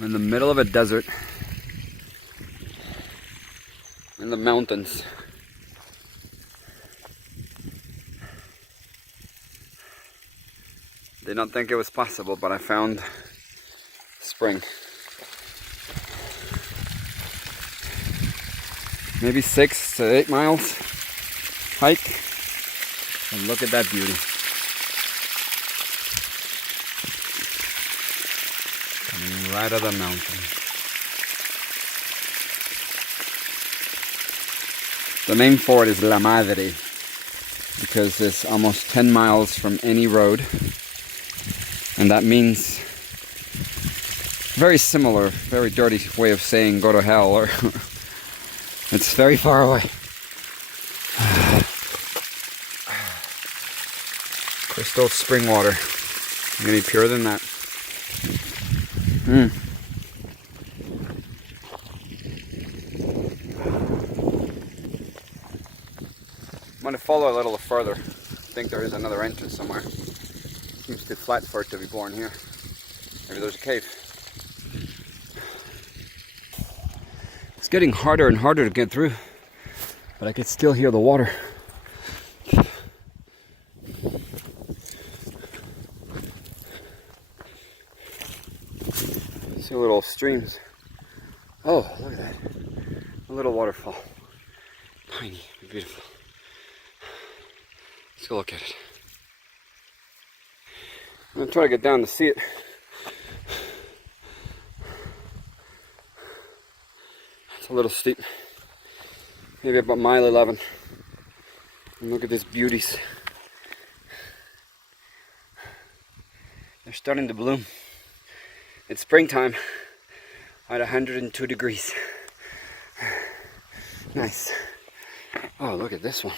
I'm in the middle of a desert, in the mountains. Did not think it was possible, but I found spring. Maybe 6 to 8 miles hike, and look at that beauty. Coming right out of the mountain. The name for it is La Madre, because it's almost 10 miles from any road, and that means very similar, very dirty way of saying go to hell, or it's very far away. Crystal spring water. Any purer than that. I'm going to follow a little further. I think there is another entrance somewhere. Seems too flat for it to be born here. Maybe there's a cave. It's getting harder and harder to get through, but I can still hear the water. See little streams. Oh, look at that. A little waterfall. Tiny, beautiful. Let's go look at it. I'm gonna try to get down to see it. It's a little steep. Maybe about mile 11. And look at these beauties. They're starting to bloom. It's springtime at 102 degrees. Nice. Oh, look at this one.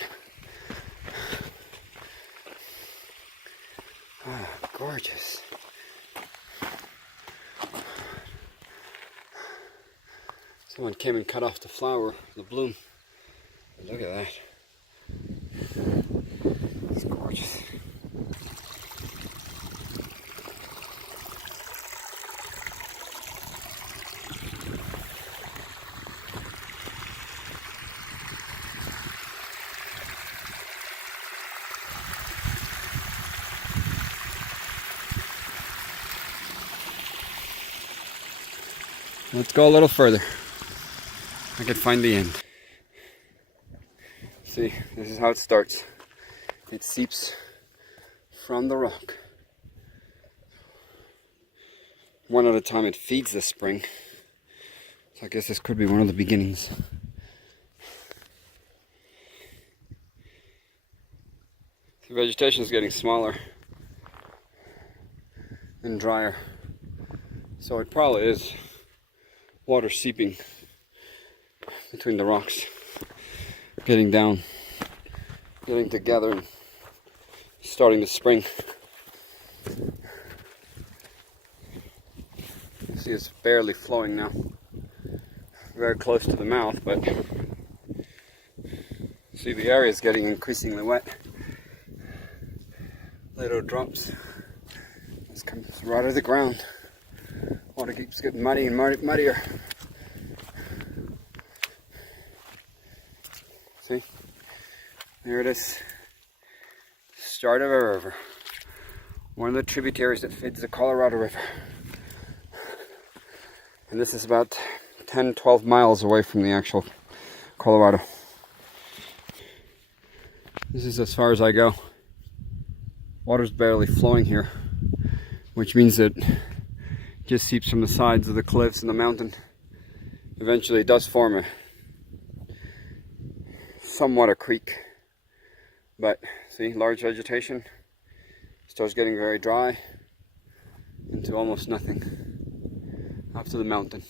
Oh, gorgeous. Someone came and cut off the flower, the bloom. Look at that. It's gorgeous. Let's go a little further. I can find the end. See, this is how it starts. It seeps from the rock. One at a time it feeds the spring. So I guess this could be one of the beginnings. The vegetation is getting smaller and drier. So it probably is water seeping between the rocks, getting down, getting together, and starting to spring. You see it's barely flowing now, very close to the mouth, but see the area is getting increasingly wet. Little drops. This comes right out of the ground. Water keeps getting muddy and muddier. See? There it is. Start of a river. One of the tributaries that feeds the Colorado River. And this is about 10-12 miles away from the actual Colorado. This is as far as I go. Water's barely flowing here, which means that just seeps from the sides of the cliffs and the mountain. Eventually it does form a somewhat a creek, but see, large vegetation starts getting very dry into almost nothing up to the mountain.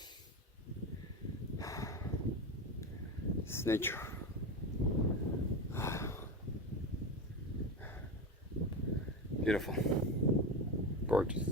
It's nature. Beautiful, gorgeous.